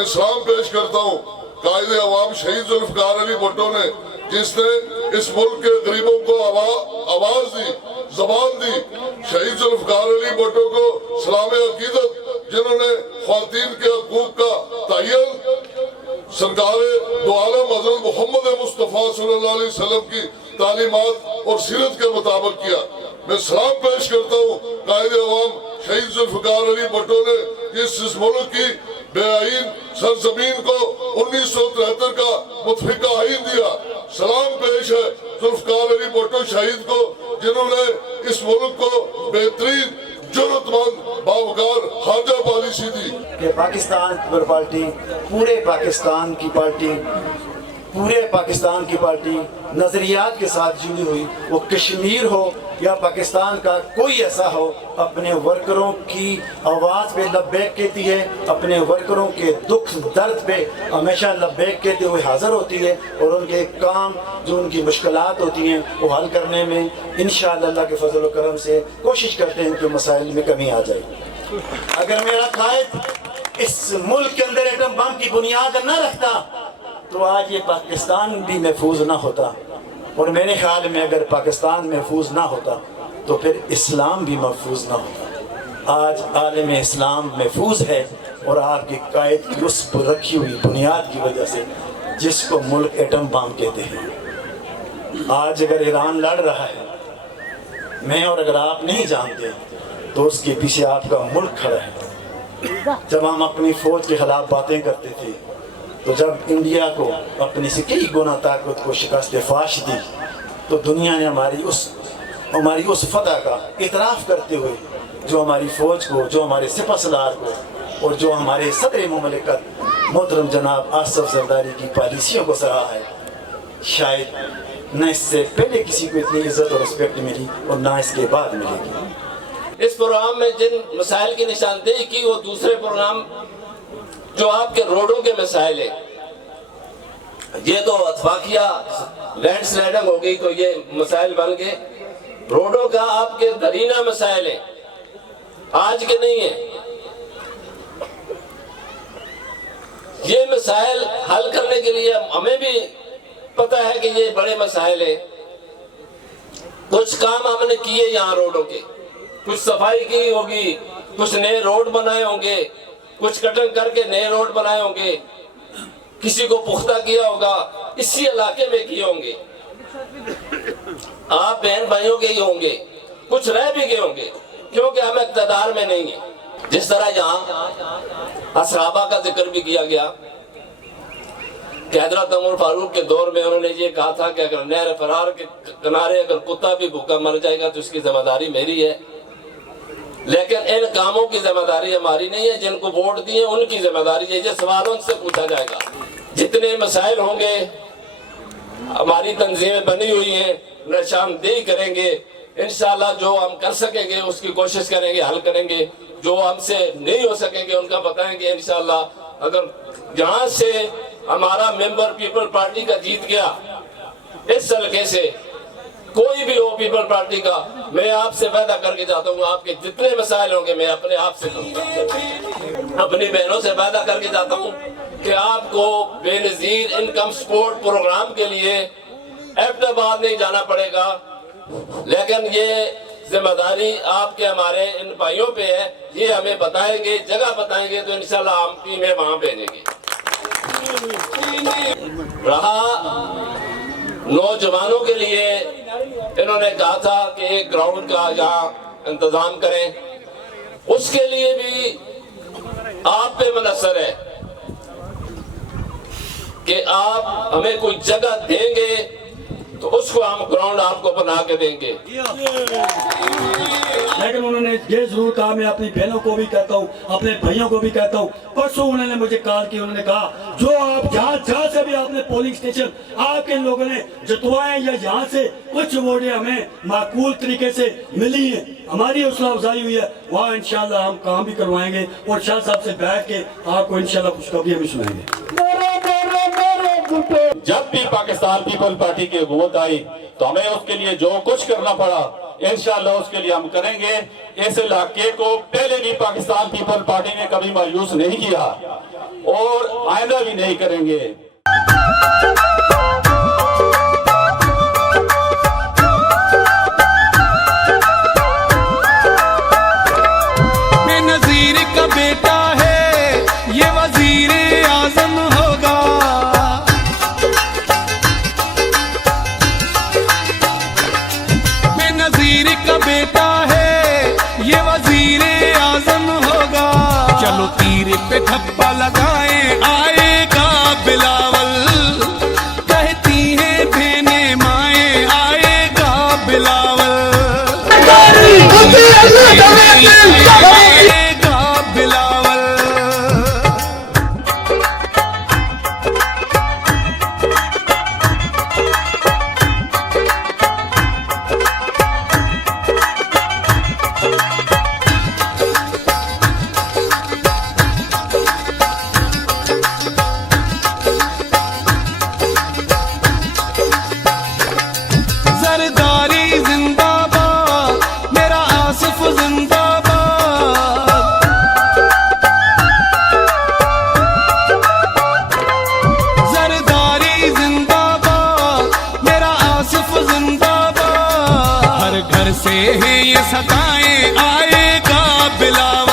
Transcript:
मैं सलाम पेश करता हूँ कायदे अवाम शहीद जुल्फकार अली भुट्टो ने, जिसने इस मुल्क के गरीबों को आवाज दी, जबान दी। शहीद जुल्फकार अली भुट्टो को सलाम अकीदत, जिन्होंने ख्वातीन के हकूक का तयन सरकार दो आलम हज़रत मोहम्मद मुस्तफ़ा सल्लल्लाहु अलैहि वसल्लम की तालीमात और सीरत के मुताबिक किया। मैं सलाम पेश करता हूँ कायदे अवाम शहीद जुल्फकार अली भुट्टो ने, जिस मुल्क की बेआईन सरजमीन को 1973 का मुतफिका आईन दिया। सलाम पेश है जुल्फकार अली भुट्टो शहीद को, जिन्होंने इस मुल्क को बेहतरीन जरूरतमंद बावकार खाजा पॉलिसी दी। कि पाकिस्तान पीपल पार्टी पूरे पाकिस्तान की पार्टी नजरियात के साथ जुड़ी हुई, वो कश्मीर हो या पाकिस्तान का कोई ऐसा हो, अपने वर्करों की आवाज़ पे लब्बैक कहती है, अपने वर्करों के दुख दर्द पे हमेशा लब्बैक कहते हुए हाजिर होती है, और उनके काम जो उनकी मुश्किलात होती हैं वो हल करने में इंशाअल्लाह अल्लाह के फजल व करम से कोशिश करते हैं कि मसाइल में कमी आ जाए। अगर मेरा कायद इस मुल्क के अंदर एटम बम की बुनियाद न रखता तो आज ये पाकिस्तान भी महफूज ना होता, और मेरे ख्याल में अगर पाकिस्तान महफूज ना होता तो फिर इस्लाम भी महफूज ना होता। आज आलम इस्लाम महफूज है, और आपकी कायद की उस पर रखी हुई बुनियाद की वजह से, जिसको मुल्क एटम बम कहते हैं। आज अगर ईरान लड़ रहा है, मैं और अगर आप नहीं जानते तो उसके पीछे आपका मुल्क खड़ा है। जब हम अपनी फौज के खिलाफ बातें करते थे, तो जब इंडिया को अपनी से कई गुना ताकत को शिकस्त फाश दी, तो दुनिया ने हमारी उस फतह का इतराफ़ करते हुए जो हमारी फ़ौज को, जो हमारे सिपहसालार को, और जो हमारे सदर मुमलिकत मोहतरम जनाब आसिफ ज़रदारी की पॉलिसियों को सराहा है। शायद न इससे पहले किसी को इतनी इज्जत और रिस्पेक्ट मिली, और ना इसके बाद मिलेगी। इस प्रोग्राम में जिन मसाइल की निशानदेही की, वो दूसरे प्रोग्राम जो आपके रोडों के मसाइल है, ये तो अतफाकिया लैंडस्लाइडिंग हो गई तो ये मसाइल बन गए। रोडों का आपके दरीना मसाइल है, आज के नहीं है। ये मसाइल हल करने के लिए हमें भी पता है कि ये बड़े मसाइल है। कुछ काम हमने किए यहाँ रोडों के, कुछ सफाई की होगी, कुछ नए रोड बनाए होंगे, कुछ कटिंग करके नए रोड बनाए होंगे, किसी को पुख्ता किया होगा, इसी इलाके में किए होंगे। आप बहन भाइयों के ही होंगे, कुछ रह भी गए होंगे क्योंकि हम इक़्तिदार में नहीं है। जिस तरह यहाँ असहाबा का जिक्र भी किया गया कि हज़रत उमर फारूक के दौर में उन्होंने ये कहा था कि अगर नहर फरार के किनारे अगर कुत्ता भी भूखा मर जाएगा तो इसकी जिम्मेदारी मेरी है। लेकिन इन कामों की जिम्मेदारी हमारी नहीं है, जिनको वोट दिए उनकी जिम्मेदारी है। ये सवालों से पूछा जाएगा। जितने मसाइल होंगे हमारी तंजीमें बनी हुई हैं, निशानदेही करेंगे इंशाल्लाह। जो हम कर सकेंगे उसकी कोशिश करेंगे, हल करेंगे। जो हमसे नहीं हो सकेंगे उनका बताएंगे इंशाल्लाह। अगर यहाँ से हमारा मेंबर पीपल पार्टी का जीत गया इस हल्के से, कोई भी हो पीपल पार्टी का, मैं आपसे वादा करके जाता हूँ आपके जितने मसाइल होंगे मैं अपने आप से करूँगा। अपनी बहनों से वादा करके जाता हूँ कि आपको बेनज़ीर इनकम सपोर्ट प्रोग्राम के लिए एबटाबाद नहीं जाना पड़ेगा। लेकिन ये जिम्मेदारी आपके हमारे इन भाइयों पे है, ये हमें बताएंगे, जगह बताएंगे तो इंशाल्लाह हम टीमें वहां भेजेंगे। रहा नौजवानों के लिए, इन्होंने कहा था कि एक ग्राउंड का यहाँ इंतजाम करें, उसके लिए भी आप पे मुनहसर है कि आप हमें कोई जगह देंगे तो उसको हम ग्राउंड आपको बना के देंगे। लेकिन उन्होंने ये जरूर कहा, मैं अपनी बहनों को भी कहता हूँ, अपने भाइयों को भी कहता हूँ, परसों उन्होंने मुझे कॉल की, उन्होंने कहा जो आप जहाँ से भी आपने पोलिंग स्टेशन आपके लोगों ने जितवाए या यहाँ से कुछ वोटें हमें माकूल तरीके से मिली है, हमारी हौसला अफजाई हुई है, वहाँ इंशाल्लाह हम काम भी करवाएंगे और शाह साहब से बैठ के आपको इंशाल्लाह खुशखबरी भी सुनाएंगे। जब भी पाकिस्तान पीपल पार्टी की हुकूमत आई तो हमें उसके लिए जो कुछ करना पड़ा इंशाल्लाह उसके लिए हम करेंगे। इस इलाके को पहले भी पाकिस्तान पीपल पार्टी ने कभी मायूस नहीं किया और आइंदा भी नहीं करेंगे। नजीर का बेटा है ये वजीर आजम होगा। बेनजीर का बेटा है ये वजीर आजम होगा। चलो तीर पे ठप्पा लगाए आएगा बिलावल, कहती है भेने माए आएगा बिलावल। जरदारी जिंदाबाद, मेरा आसिफ जिंदाबाद। जरदारी जिंदाबाद, मेरा आसिफ जिंदाबाद। हर घर से है ये सदाएं आएगा बिलावल।